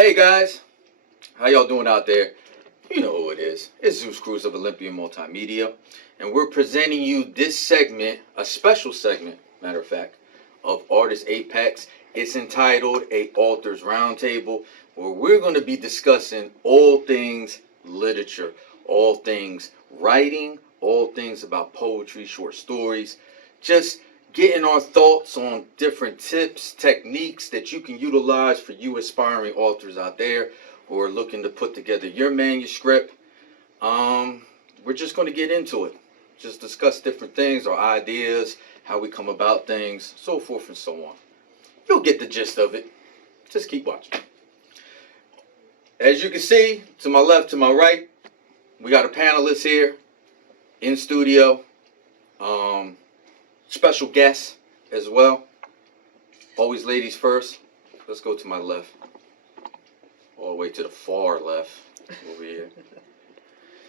Hey guys, how y'all doing out there? You know who it is. It's Zeus Cruz of Olympian Multimedia, and we're presenting you this segment, a special segment, matter of fact, of Artist Apex. It's entitled A Author's Roundtable, where we're going to be discussing all things literature, all things writing, all things about poetry, short stories, just getting our thoughts on different tips, techniques that you can utilize for you aspiring authors out there who are looking to put together your manuscript. We're just going to get into it. Just discuss different things, our ideas, how we come about things, so forth and so on. You'll get the gist of it. Just keep watching. As you can see, to my left, to my right, we got a panelist here in studio. Special guest as well. Always ladies first. Let's go to my left. All the way to the far left over here.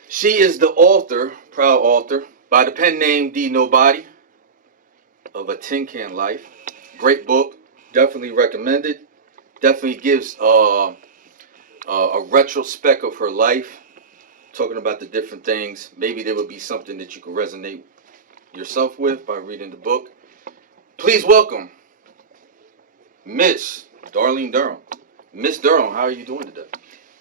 She is the author, proud author, by the pen name D Nobody, of A Tin Can Life. Great book. Definitely recommended. Definitely gives a retrospect of her life, talking about the different things. Maybe there would be something that you could resonate yourself with by reading the book. Please welcome Miss Darlene Durham. Miss Durham, how are you doing today?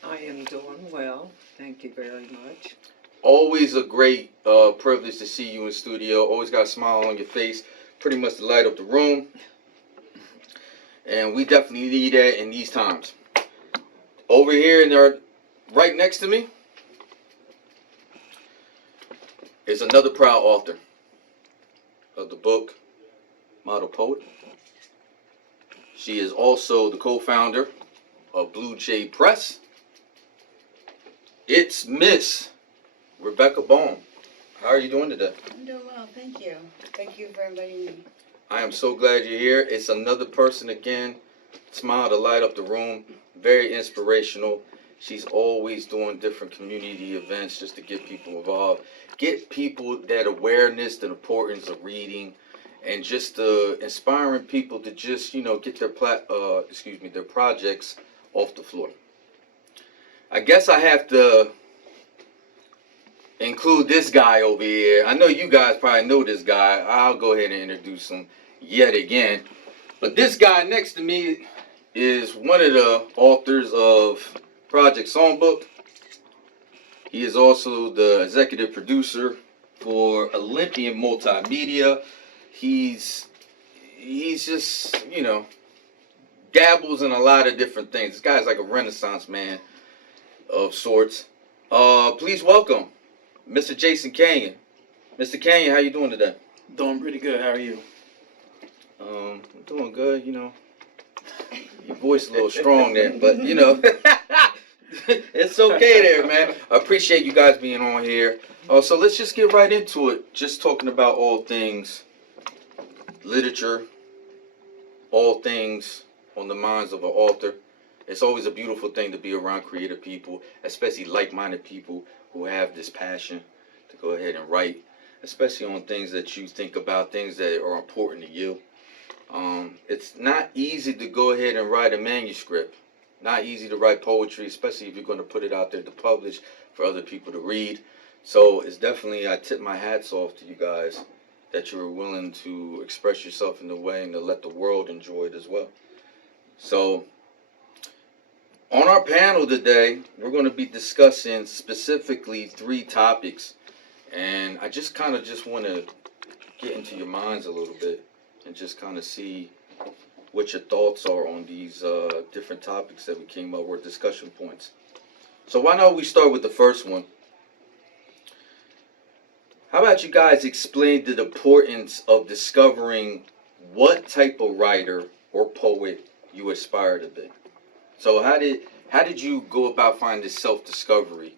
I am doing well. Thank you very much. Always a great privilege to see you in studio. Always got a smile on your face. Pretty much to light up the room. And we definitely need that in these times. Over here, and they're right next to me, is another proud author of the book, Model Poet. She is also the co-founder of Blue Jay Press. It's Miss Rebecca Baum. How are you doing today? I'm doing well, thank you. Thank you for inviting me. I am so glad you're here. It's another person again. Smile to light up the room. Very inspirational. She's always doing different community events just to get people involved. Get people that awareness, the importance of reading, and just inspiring people to just, get their their projects off the floor. I guess I have to include this guy over here. I know you guys probably know this guy. I'll go ahead and introduce him yet again. But this guy next to me is one of the authors of Project Songbook. He is also the executive producer for Olympian Multimedia. He's just, dabbles in a lot of different things. This guy's like a renaissance man of sorts. Please welcome Mr. Jason Canion. Mr. Canion, how you doing today? Doing pretty good. How are you? I'm doing good, Your voice a little strong there, but it's okay there, man. I appreciate you guys being on here. So let's just get right into it. Just talking about all things literature, all things on the minds of an author. It's always a beautiful thing to be around creative people, especially like-minded people who have this passion to go ahead and write, especially on things that you think about, things that are important to you. It's not easy to go ahead and write a manuscript. Not easy to write poetry, especially if you're going to put it out there to publish for other people to read. So it's definitely, I tip my hats off to you guys that you're willing to express yourself in the way and to let the world enjoy it as well. So on our panel today, we're going to be discussing specifically 3 topics. And I just want to get into your minds a little bit and just kind of see what your thoughts are on these different topics that we came up with, discussion points. So why don't we start with the first one? How about you guys explain the importance of discovering what type of writer or poet you aspire to be? So how did you go about finding this self-discovery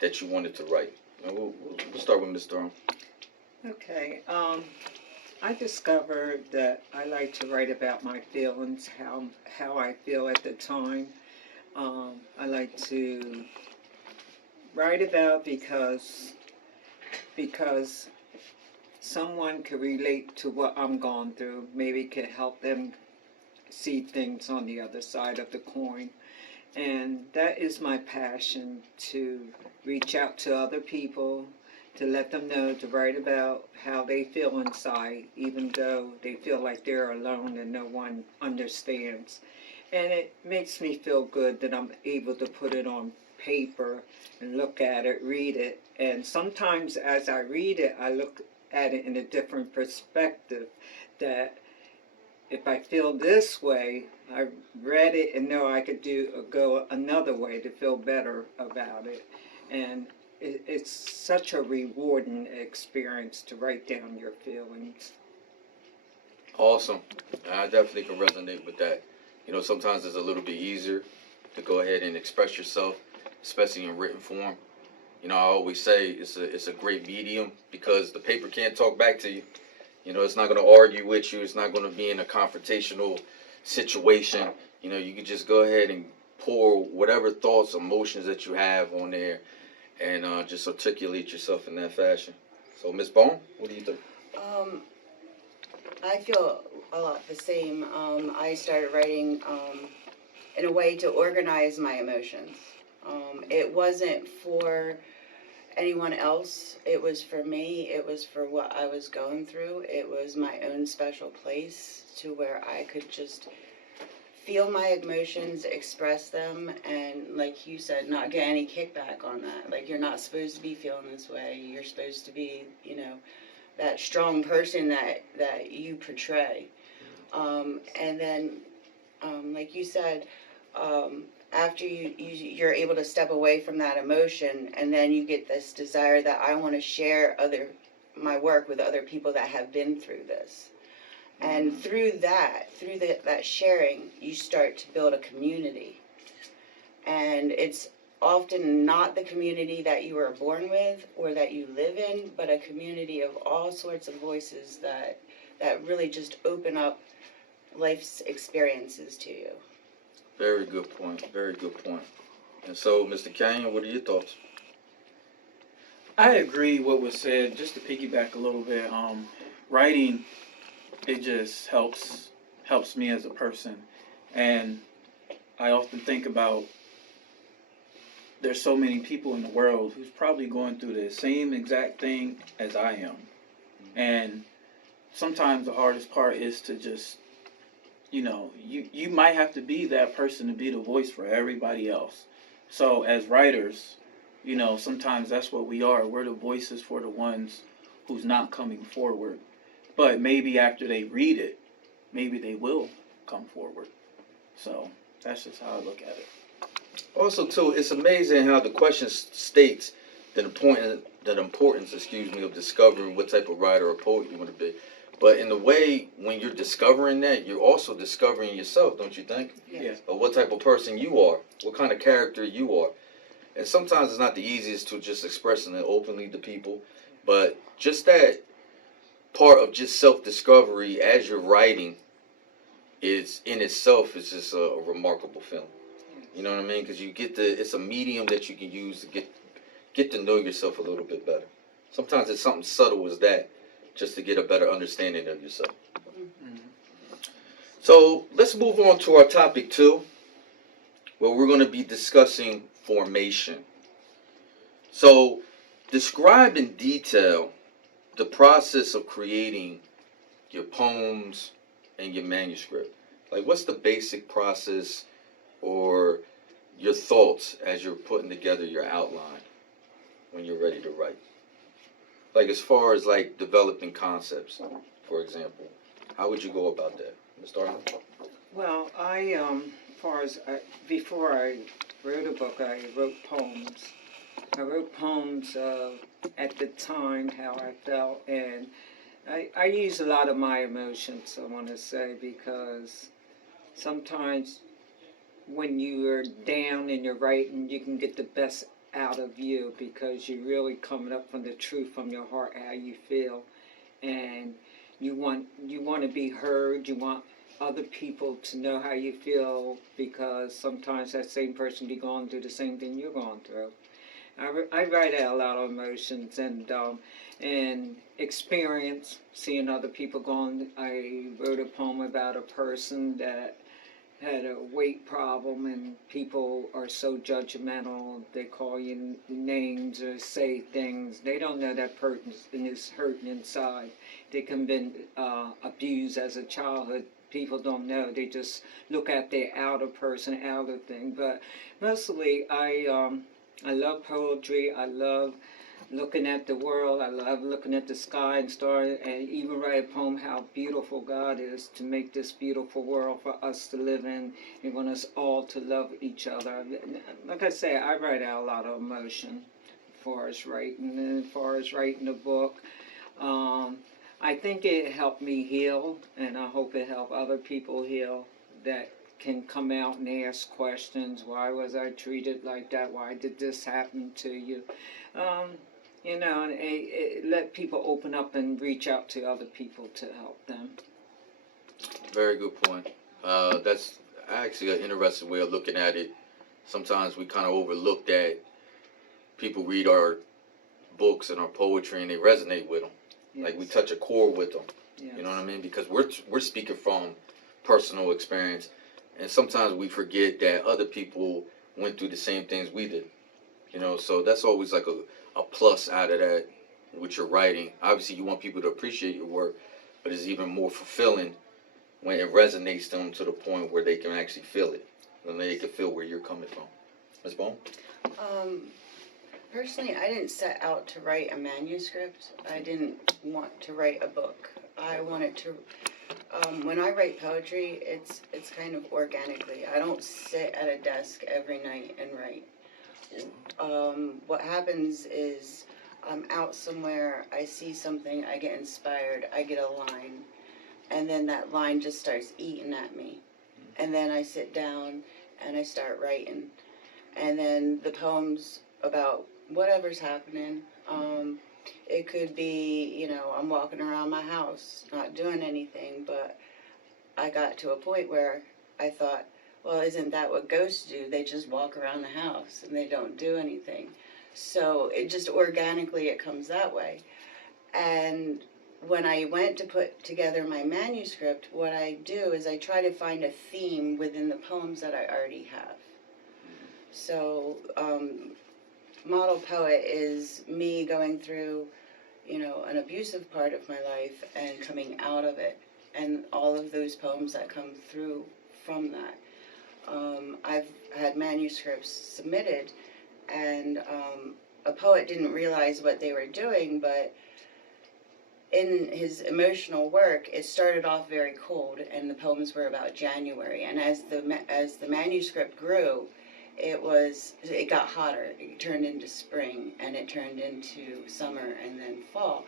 that you wanted to write? And we'll start with Ms. Durham. Okay. I discovered that I like to write about my feelings, how I feel at the time. I like to write about because someone could relate to what I'm going through. Maybe could help them see things on the other side of the coin. And that is my passion, to reach out to other people, to let them know, to write about how they feel inside, even though they feel like they're alone and no one understands. And it makes me feel good that I'm able to put it on paper and look at it, read it. And sometimes as I read it, I look at it in a different perspective, that if I feel this way, I read it and know I could go another way to feel better about it. And it's such a rewarding experience to write down your feelings. Awesome. I definitely can resonate with that. You know, sometimes it's a little bit easier to go ahead and express yourself, especially in written form. You know, I always say it's a great medium because the paper can't talk back to you. You know, it's not going to argue with you. It's not going to be in a confrontational situation. You know, you can just go ahead and pour whatever thoughts, emotions that you have on there, and just articulate yourself in that fashion. So, Miss Bone, what do you think? I feel a lot the same. I started writing in a way to organize my emotions. It wasn't for anyone else. It was for me. It was for what I was going through. It was my own special place to where I could just feel my emotions, express them, and like you said, not get any kickback on that. Like, you're not supposed to be feeling this way. You're supposed to be, you know, that strong person that you portray. And then, like you said, after you're able to step away from that emotion, and then you get this desire that I want to share my work with other people that have been through this. And through that sharing, you start to build a community. And it's often not the community that you were born with or that you live in, but a community of all sorts of voices that really just open up life's experiences to you. Very good point. Very good point. And so, Mr. Canion, what are your thoughts? I agree what was said. Just to piggyback a little bit, writing, it just helps me as a person, and I often think about there's so many people in the world who's probably going through the same exact thing as I am, and sometimes the hardest part is to just, you know, you might have to be that person to be the voice for everybody else. So as writers, you know, sometimes that's what we are. We're the voices for the ones who's not coming forward. But maybe after they read it, maybe they will come forward. So that's just how I look at it. Also, too, it's amazing how the question states the importance, of discovering what type of writer or poet you want to be. But in the way, when you're discovering that, you're also discovering yourself, don't you think? Yeah. Or what type of person you are, what kind of character you are. And sometimes it's not the easiest to just expressing it openly to people, but just that part of just self-discovery as you're writing is in itself is just a remarkable feeling. You know what I mean? Because you get it's a medium that you can use to get to know yourself a little bit better. Sometimes it's something subtle as that, just to get a better understanding of yourself. Mm-hmm. So let's move on to our topic 2, where we're going to be discussing formation. So describe in detail the process of creating your poems and your manuscript. Like, what's the basic process or your thoughts as you're putting together your outline when you're ready to write? Like, as far as like developing concepts, for example, how would you go about that, Mr. Arnold? Well, before I wrote a book, I wrote poems. I wrote poems at the time, how I felt, and I use a lot of my emotions, I want to say, because sometimes when you're down and you're writing, you can get the best out of you because you're really coming up from the truth from your heart, how you feel, and you want to be heard. You want other people to know how you feel, because sometimes that same person be going through the same thing you're going through. I write out a lot of emotions and experience, seeing other people going. I wrote a poem about a person that had a weight problem and people are so judgmental. They call you names or say things. They don't know that person is hurting inside. They can been abused as a childhood. People don't know. They just look at their outer person, outer thing. But mostly, I love poetry. I love looking at the world. I love looking at the sky and stars, and even write a poem how beautiful God is to make this beautiful world for us to live in. He wants us all to love each other. Like I say, I write out a lot of emotion as far as writing, and as far as writing a book. I think it helped me heal, and I hope it helped other people heal that can come out and ask questions. Why was I treated like that? Why did this happen to you? You know, and it let people open up and reach out to other people to help them. Very good point. That's actually an interesting way of looking at it. Sometimes we kind of overlook that people read our books and our poetry and they resonate with them. Yes. Like we touch a chord with them. Yes. You know what I mean? Because we're speaking from personal experience, and sometimes we forget that other people went through the same things we did. You know, so that's always like a plus out of that with your writing. Obviously, you want people to appreciate your work, but it's even more fulfilling when it resonates them to the point where they can actually feel it, and they can feel where you're coming from. Ms. Bone? Personally, I didn't set out to write a manuscript. I didn't want to write a book. I wanted to, when I write poetry, it's kind of organically. I don't sit at a desk every night and write. What happens is I'm out somewhere, I see something, I get inspired, I get a line, and then that line just starts eating at me. And then I sit down and I start writing. And then the poems about whatever's happening. It could be, you know, I'm walking around my house, not doing anything, but I got to a point where I thought, well, isn't that what ghosts do? They just walk around the house and they don't do anything. So it just organically, it comes that way. And when I went to put together my manuscript, what I do is I try to find a theme within the poems that I already have. So, Model Poet is me going through, you know, an abusive part of my life and coming out of it, and all of those poems that come through from that. I've had manuscripts submitted, and a poet didn't realize what they were doing, but in his emotional work, it started off very cold, and the poems were about January, and as the manuscript grew, it got hotter. It turned into spring, and it turned into summer, and then fall.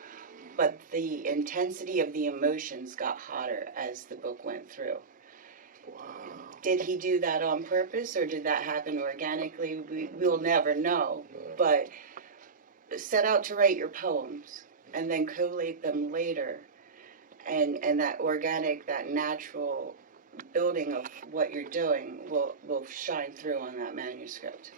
But the intensity of the emotions got hotter as the book went through. Wow. Did he do that on purpose, or did that happen organically? We'll never know. But set out to write your poems, and then collate them later, and that organic, that natural building of what you're doing will shine through on that manuscript.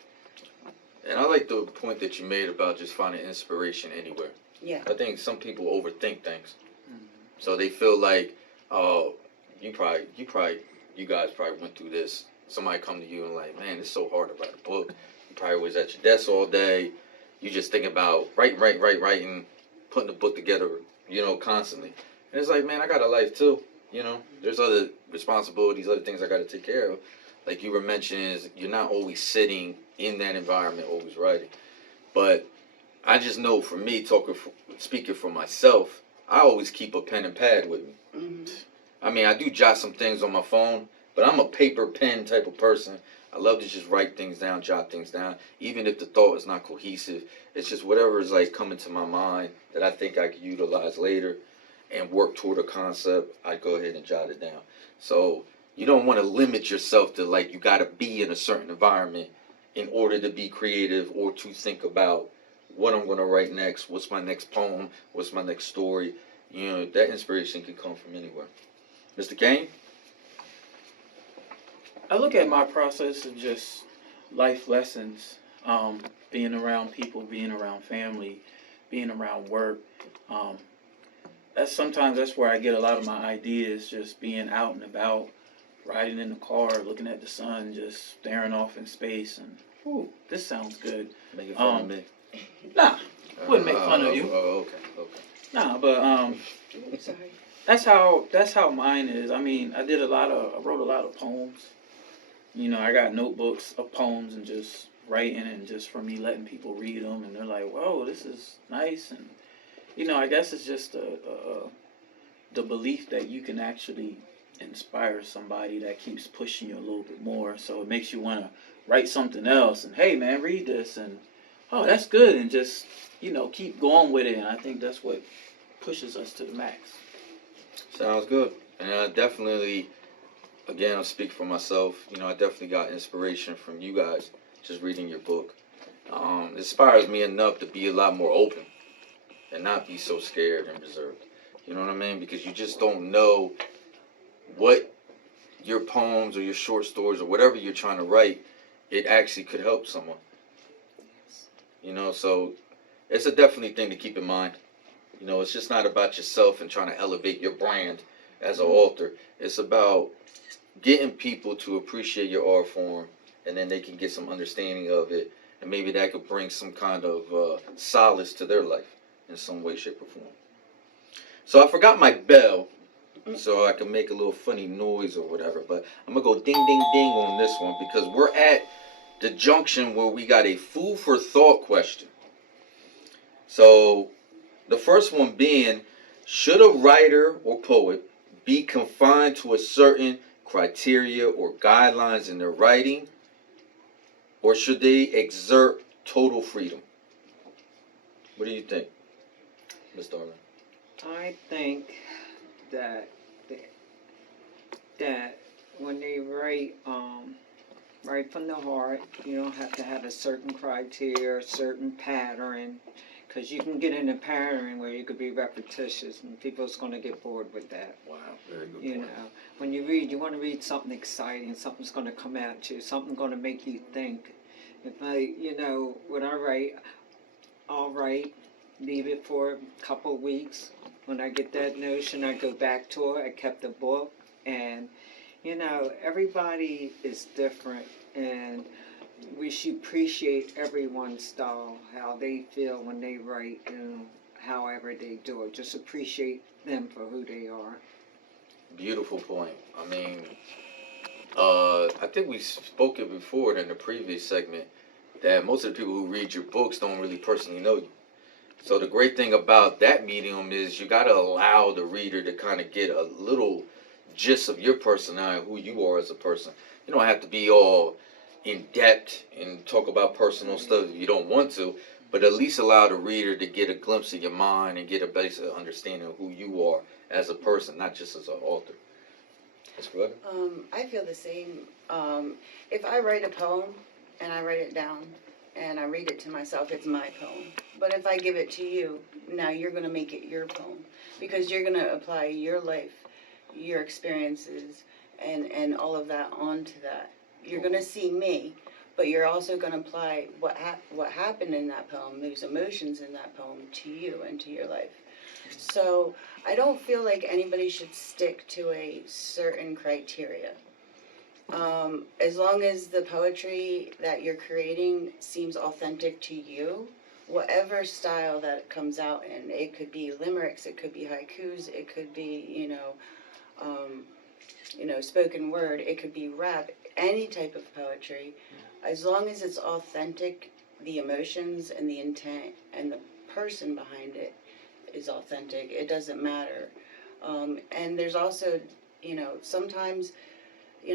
And I like the point that you made about just finding inspiration anywhere. Yeah. I think some people overthink things. So they feel like, oh, you guys probably went through this. Somebody come to you and like, man, it's so hard to write a book. You probably was at your desk all day. You just think about writing, putting the book together, you know, constantly. And it's like, man, I got a life too. You know, there's other responsibilities, other things I got to take care of. Like you were mentioning, is you're not always sitting in that environment, always writing. But I just know for me, speaking for myself, I always keep a pen and pad with me. Mm-hmm. I mean, I do jot some things on my phone, but I'm a paper pen type of person. I love to just write things down, jot things down, even if the thought is not cohesive. It's just whatever is like coming to my mind that I think I could utilize later and work toward a concept, I go ahead and jot it down. So you don't want to limit yourself to like you got to be in a certain environment in order to be creative or to think about what I'm going to write next, what's my next poem, what's my next story. You know, that inspiration can come from anywhere. Mr. Kane? I look at my process of just life lessons, being around people, being around family, being around work. Sometimes that's where I get a lot of my ideas, just being out and about, riding in the car, looking at the sun, just staring off in space, and ooh, this sounds good. Making fun of me. Nah, wouldn't make fun of you. Oh, okay. Nah, but Sorry. that's how mine is. I mean, I wrote a lot of poems. You know, I got notebooks of poems and just writing, and just for me letting people read them, and they're like, "Whoa, this is nice." And you know, I guess it's just the belief that you can actually inspire somebody that keeps pushing you a little bit more. So it makes you want to write something else. And hey, man, read this, and oh, that's good, and just keep going with it. And I think that's what pushes us to the max. Sounds good. And I definitely, again, I'll speak for myself. I definitely got inspiration from you guys just reading your book. It inspires me enough to be a lot more open and not be so scared and reserved. You know what I mean? Because you just don't know what your poems or your short stories or whatever you're trying to write, it actually could help someone. So it's a definitely thing to keep in mind. It's just not about yourself and trying to elevate your brand as an author. It's about getting people to appreciate your art form, and then they can get some understanding of it, and maybe that could bring some kind of solace to their life in some way, shape, or form. So I forgot my bell, so I can make a little funny noise or whatever, but I'm gonna go ding, ding, ding on this one because we're at the junction where we got a food for thought question. So the first one being, should a writer or poet be confined to a certain criteria or guidelines in their writing, or should they exert total freedom? What do you think, Ms. Darling? I think that when they write from the heart, you don't have to have a certain criteria, a certain pattern, because you can get in a pattern where you could be repetitious, and people's going to get bored with that. Wow, very good You point. know, when you read, you want to read something exciting, something's going to come at you, something going to make you think. If when I write, I'll write, leave it for a couple of weeks. When I get that notion, I go back to it. I kept the book, and everybody is different, and we should appreciate everyone's style, how they feel when they write, and however they do it. Just appreciate them for who they are. Beautiful point. I mean, I think we spoke it before in the previous segment that most of the people who read your books don't really personally know you. So the great thing about that medium is you got to allow the reader to kind of get a little gist of your personality, who you are as a person. You don't have to be all in depth and talk about personal stuff if you don't want to, but at least allow the reader to get a glimpse of your mind and get a basic understanding of who you are as a person, not just as an author. Ms. Rebecca? I feel the same. If I write a poem and I write it down and I read it to myself, it's my poem. But if I give it to you, now you're going to make it your poem because you're going to apply your life, your experiences, and all of that onto that. You're going to see me, but you're also going to apply what happened in that poem, those emotions in that poem, to you and to your life. So I don't feel like anybody should stick to a certain criteria. As long as the poetry that you're creating seems authentic to you, whatever style that comes out in, it could be limericks, it could be haikus, it could be, spoken word, it could be rap, any type of poetry, as long as it's authentic, the emotions and the intent and the person behind it is authentic, it doesn't matter. And there's also, sometimes,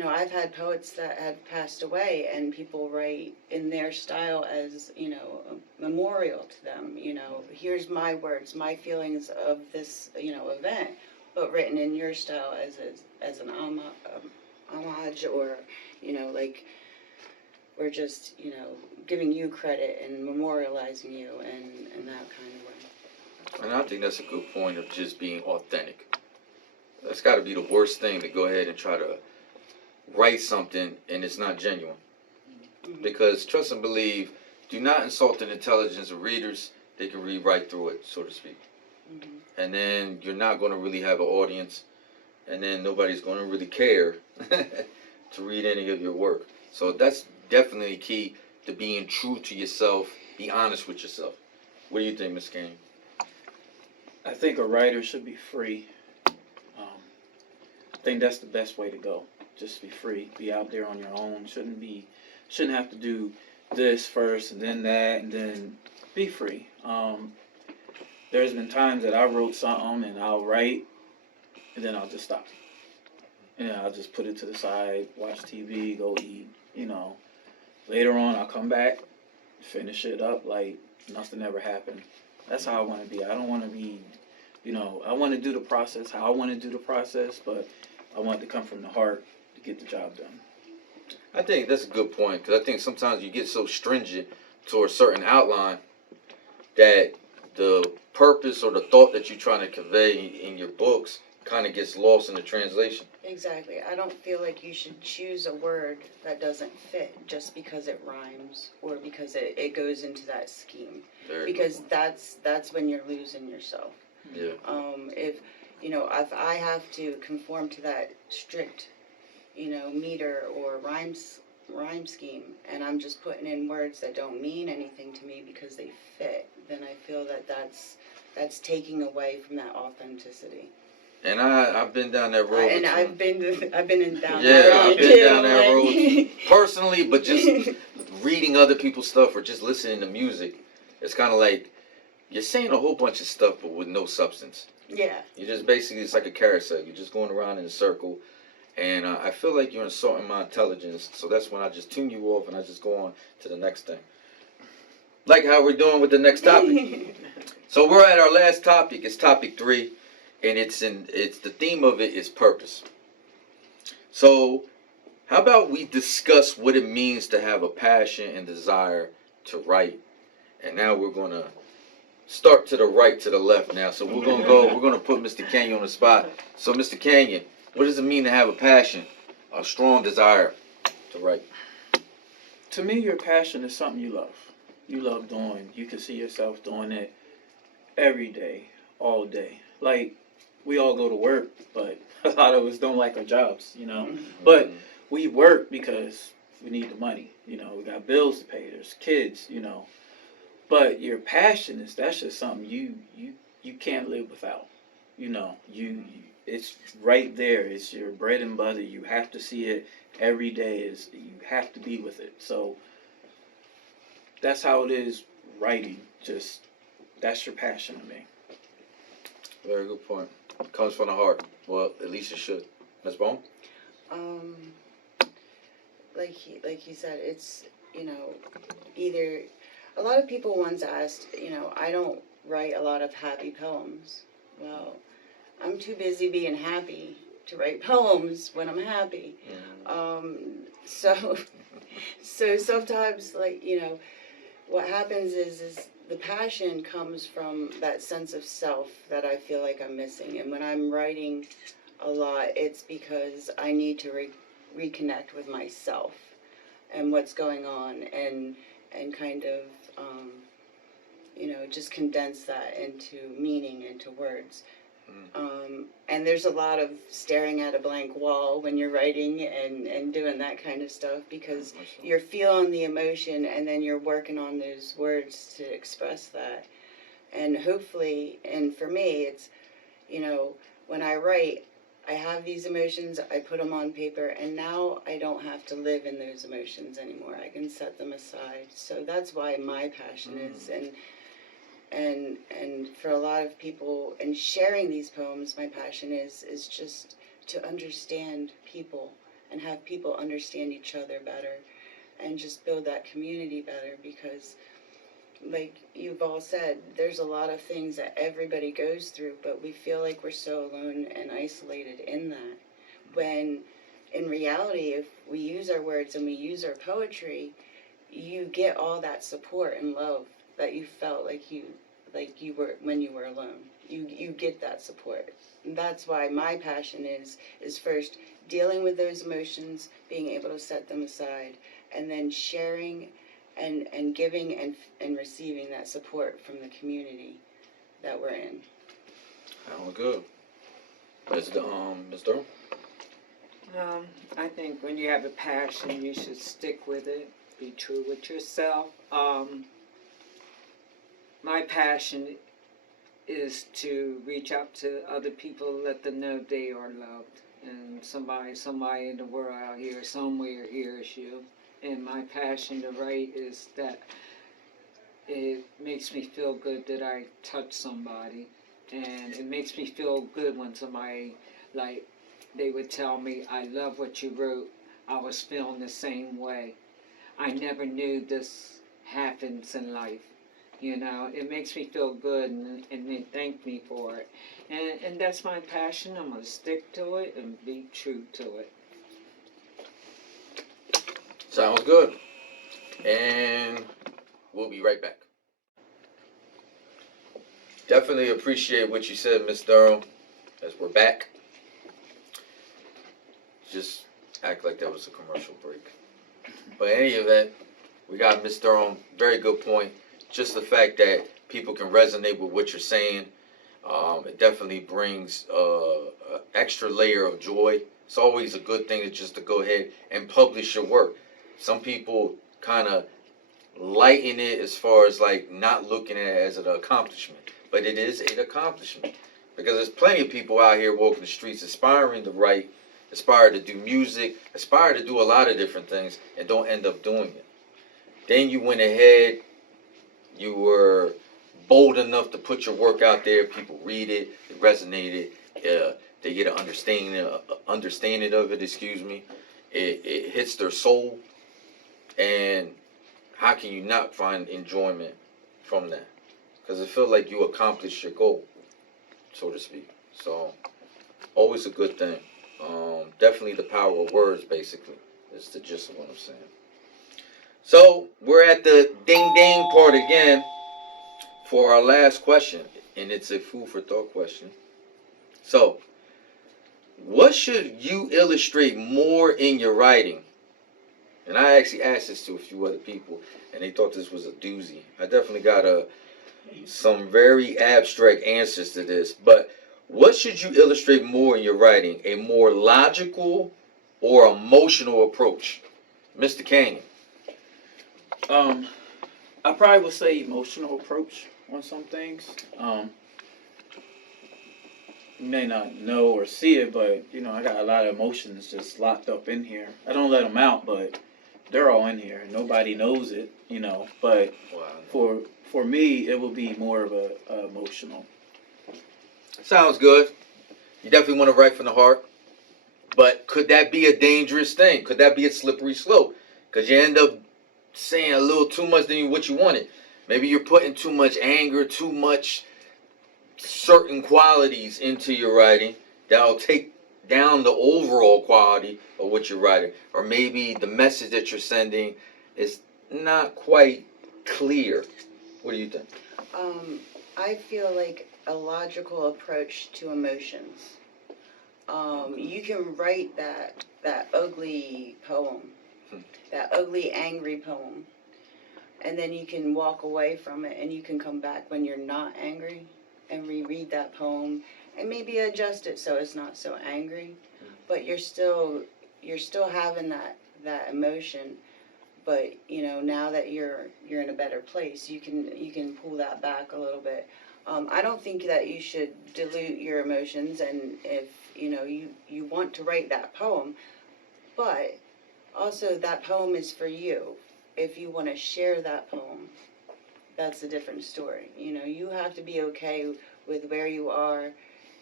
I've had poets that had passed away and people write in their style as, a memorial to them, here's my words, my feelings of this, event, but written in your style as an homage or, we're just, giving you credit and memorializing you and that kind of way. And I think that's a good point of just being authentic. That's got to be the worst thing, to go ahead and try to write something and it's not genuine. Mm-hmm. Because trust and believe, do not insult the intelligence of readers. They can read right through it, so to speak. Mm-hmm. And then you're not going to really have an audience. and then nobody's going to really care to read any of your work. So that's definitely key to being true to yourself. Be honest with yourself. What do you think, Ms. Kane? I think a writer should be free. I think that's the best way to go. Just be free. Be out there on your own. Shouldn't have to do this first and then that and then be free. There's been times that I wrote something and I'll write and then I'll just stop. And I'll just put it to the side, watch TV, go eat, Later on I'll come back, finish it up like nothing ever happened. That's how I want to be. I don't want to be, I want to do the process how I want to do the process, but I want it to come from the heart to get the job done. I think that's a good point, because I think sometimes you get so stringent to a certain outline that the purpose or the thought that you're trying to convey in your books kind of gets lost in the translation. Exactly. I don't feel like you should choose a word that doesn't fit just because it rhymes or because it goes into that scheme. Because that's when you're losing yourself. Yeah. If I have to conform to that strict, meter or rhyme scheme, and I'm just putting in words that don't mean anything to me because they fit, then I feel that's taking away from that authenticity. And I've been down that road. I've been down that road. Yeah, I've been down that road like- personally, but just reading other people's stuff or just listening to music, it's kind of like you're saying a whole bunch of stuff but with no substance. Yeah. You just basically, it's like a carousel. You're just going around in a circle, and I feel like you're insulting my intelligence. So that's when I just tune you off and I just go on to the next thing. Like how we're doing with the next topic. So we're at our last topic. It's topic 3. And it's the theme of it is purpose. So, how about we discuss what it means to have a passion and desire to write? And now we're gonna start to the right, to the left now. So we're gonna put Mr. Canion on the spot. So Mr. Canion, what does it mean to have a passion, a strong desire to write? To me, your passion is something you love. You love doing. You can see yourself doing it every day, all day. Like, we all go to work, but a lot of us don't like our jobs, But we work because we need the money, we got bills to pay, there's kids, But your passion that's just something you can't live without, it's right there. It's your bread and butter. You have to see it every day. You have to be with it. So that's how it is writing. Just that's your passion to me. Very good point. Comes from the heart. Well, at least it should. Ms. Bone? Like he said, it's, either, a lot of people once asked, I don't write a lot of happy poems. Well, I'm too busy being happy to write poems when I'm happy. So sometimes, what happens is the passion comes from that sense of self that I feel like I'm missing. And when I'm writing a lot, it's because I need to reconnect with myself and what's going on, and kind of, just condense that into meaning, into words. And there's a lot of staring at a blank wall when you're writing and doing that kind of stuff, because you're feeling the emotion and then you're working on those words to express that. And hopefully, and for me, it's, when I write, I have these emotions, I put them on paper, and now I don't have to live in those emotions anymore. I can set them aside. So that's why my passion is. And for a lot of people, and sharing these poems, my passion is just to understand people and have people understand each other better and just build that community better, because like you've all said, there's a lot of things that everybody goes through, but we feel like we're so alone and isolated in that. When in reality, if we use our words and we use our poetry, you get all that support and love that you felt like you were when you were alone. You get that support. And that's why my passion is first dealing with those emotions, being able to set them aside, and then sharing and giving and receiving that support from the community that we're in. Sounds good. Ms. Durham? I think when you have a passion, you should stick with it. Be true with yourself. My passion is to reach out to other people, let them know they are loved, and somebody in the world out here, somewhere hears you. And my passion to write is that it makes me feel good that I touch somebody, and it makes me feel good when somebody, like, they would tell me, I love what you wrote, I was feeling the same way. I never knew this happens in life. It makes me feel good, and they thank me for it. And that's my passion. I'm going to stick to it and be true to it. Sounds good. And we'll be right back. Definitely appreciate what you said, Miss Durham, as we're back. Just act like that was a commercial break. But in any event, we got Miss Durham, very good point. Just the fact that people can resonate with what you're saying, it definitely brings an extra layer of joy. It's always a good thing to go ahead and publish your work. Some people kind of lighten it as far as like not looking at it as an accomplishment, but it is an accomplishment because there's plenty of people out here walking the streets aspiring to write, aspire to do music, aspire to do a lot of different things and don't end up doing it. Then you went ahead, you were bold enough to put your work out there, people read it, it resonated, they get an understanding of it, it hits their soul, and how can you not find enjoyment from that? Because it feels like you accomplished your goal, so to speak. So, always a good thing. Definitely the power of words, basically, is the gist of what I'm saying. So, we're at the ding ding part again for our last question, and it's a food for thought question. So, what should you illustrate more in your writing? And I actually asked this to a few other people, and they thought this was a doozy. I definitely got some very abstract answers to this, but what should you illustrate more in your writing? A more logical or emotional approach? Mr. Canion. I probably would say emotional approach on some things. You may not know or see it, but I got a lot of emotions just locked up in here. I don't let them out, but they're all in here. Nobody knows it, But Wow. for me, it will be more of a emotional. Sounds good. You definitely want to write from the heart. But could that be a dangerous thing? Could that be a slippery slope? Because you end up saying a little too much than what you wanted. Maybe you're putting too much anger, too much certain qualities into your writing that'll take down the overall quality of what you're writing. Or maybe the message that you're sending is not quite clear. What do you think? I feel like a logical approach to emotions. You can write that ugly poem, that ugly angry poem, and then you can walk away from it and you can come back when you're not angry and reread that poem and maybe adjust it so it's not so angry, but you're still having that emotion. But now that you're in a better place, you can pull that back a little bit. I don't think that you should dilute your emotions, and if you want to write that poem, but also that poem is for you. If you want to share that poem, that's a different story. You have to be okay with where you are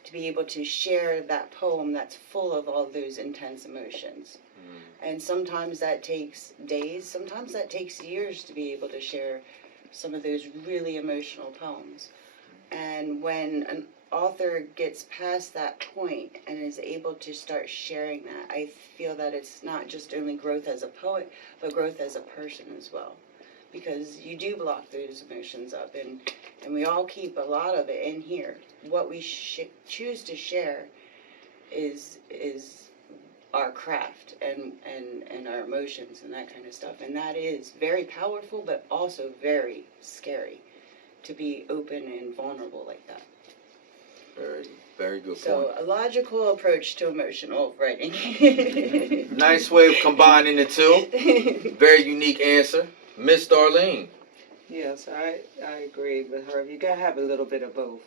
to be able to share that poem that's full of all those intense emotions. And sometimes that takes days, sometimes that takes years to be able to share some of those really emotional poems. And when an author gets past that point and is able to start sharing that, I feel that it's not just only growth as a poet, but growth as a person as well. Because you do block those emotions up, and we all keep a lot of it in here. What we choose to share is our craft and our emotions and that kind of stuff. And that is very powerful, but also very scary to be open and vulnerable like that. Very, Very good point. So a logical approach to emotional writing. Nice way of combining the two. Very unique answer. Miss Darlene. Yes, I agree with her. You gotta have a little bit of both.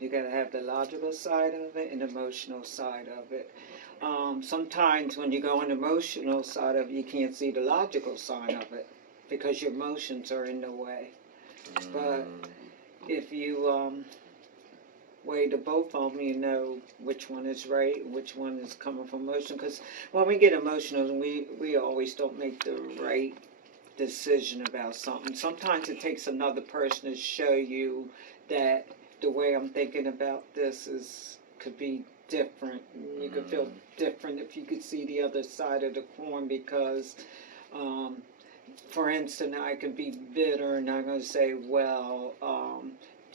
You gotta have the logical side of it and the emotional side of it. Sometimes when you go on the emotional side of it, you can't see the logical side of it because your emotions are in the way. But if you weigh the both of them, you know which one is right, which one is coming from emotion. Because when we get emotional, we always don't make the right decision about something. Sometimes it takes another person to show you that the way I'm thinking about this could be different. You could feel different if you could see the other side of the coin because, for instance, I could be bitter and I'm going to say, well,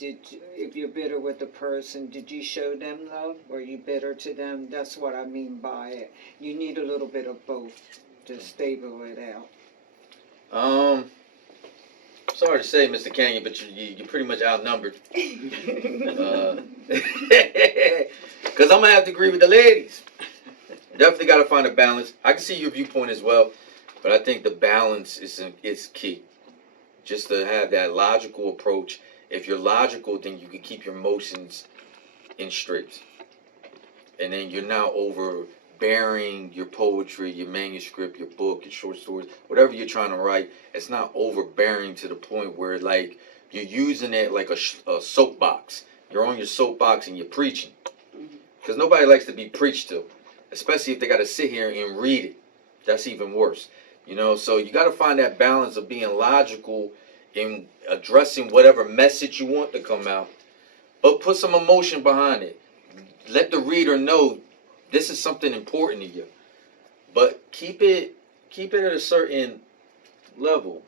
if you're bitter with the person, did you show them love? Were you bitter to them? That's what I mean by it. You need a little bit of both to stable it out. Sorry to say, Mr. Canion, but you're pretty much outnumbered. Because I'm going to have to agree with the ladies. Definitely got to find a balance. I can see your viewpoint as well, but I think the balance is key. Just to have that logical approach. If you're logical, then you can keep your emotions in straight. And then you're not overbearing your poetry, your manuscript, your book, your short stories, whatever you're trying to write. It's not overbearing to the point where like you're using it like a soapbox. You're on your soapbox and you're preaching. Because nobody likes to be preached to, especially if they got to sit here and read it. That's even worse. You know, so you got to find that balance of being logical in addressing whatever message you want to come out, but put some emotion behind it. Let the reader know this is something important to you, but keep it at a certain level.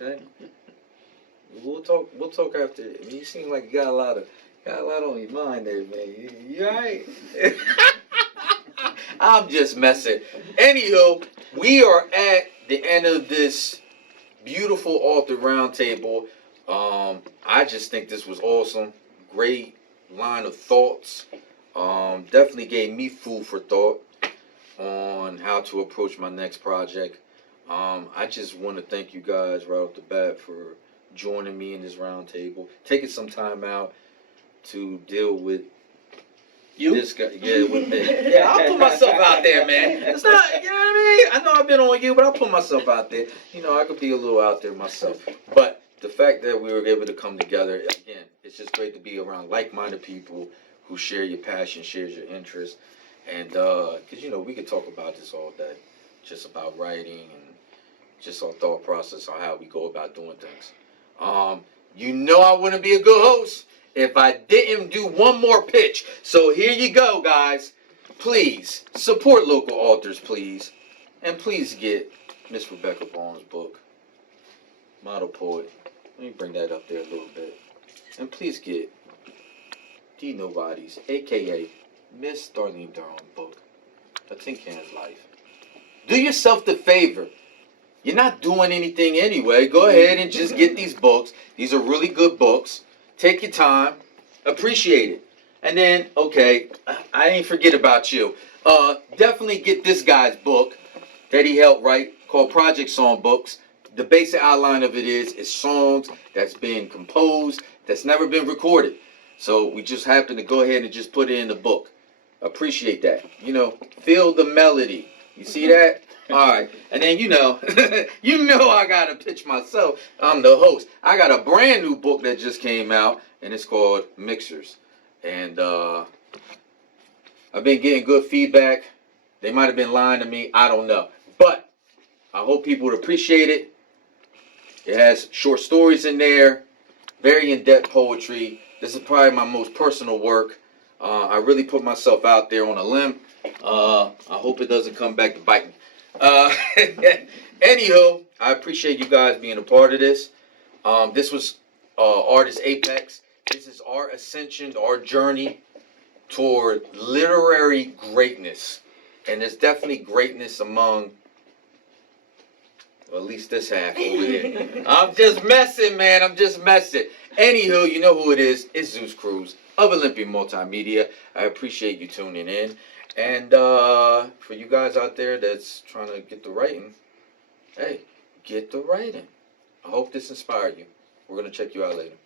Okay, we'll talk after. I mean, you seem like you got a lot on your mind there, man. You all right? I'm just messing. Anywho, we are at the end of this beautiful author roundtable. I just think this was awesome. Great line of thoughts. Definitely gave me food for thought on how to approach my next project. I just want to thank you guys right off the bat for joining me in this roundtable, taking some time out to deal with this guy. Yeah, with me. Yeah, I'll put myself out there, man. It's not, you know what I mean? I know I've been on you, but I'll put myself out there. You know, I could be a little out there myself. But the fact that we were able to come together, again, it's just great to be around like-minded people who share your passion, shares your interest. And, because, you know, we could talk about this all day, just about writing and just our thought process on how we go about doing things. You know I wouldn't be a good host if I didn't do one more pitch. So here you go, guys. Please support local authors, please. And please get Miss Rebecca Vaughn's book, Model Poet. Let me bring that up there a little bit. And please get D Nobody's, a.k.a. Miss Darlene Durham's book, A Tin Can's Life. Do yourself the favor. You're not doing anything anyway. Go ahead and just get these books. These are really good books. Take your time. Appreciate it. And then, okay, I ain't forget about you. Definitely get this guy's book that he helped write called Project Songbooks. The basic outline of it is songs that's been composed, that's never been recorded. So we just happen to go ahead and just put it in the book. Appreciate that. You know, feel the melody. You see that? All right. And then, you know I got to pitch myself. I'm the host. I got a brand new book that just came out, and it's called Mixers. And I've been getting good feedback. They might have been lying to me. I don't know. But I hope people would appreciate it. It has short stories in there, very in-depth poetry. This is probably my most personal work. I really put myself out there on a limb. I hope it doesn't come back to bite me. Anywho, I appreciate you guys being a part of this. This was Artist Apex. This is our ascension, our journey toward literary greatness. And there's definitely greatness among, well, at least this half over here. I'm just messing, man. I'm just messing. Anywho, you know who it is. It's Zeus Cruz. of Olympian Multimedia. I appreciate you tuning in. And for you guys out there that's trying to get the writing, hey, get the writing. I hope this inspired you. We're going to check you out later.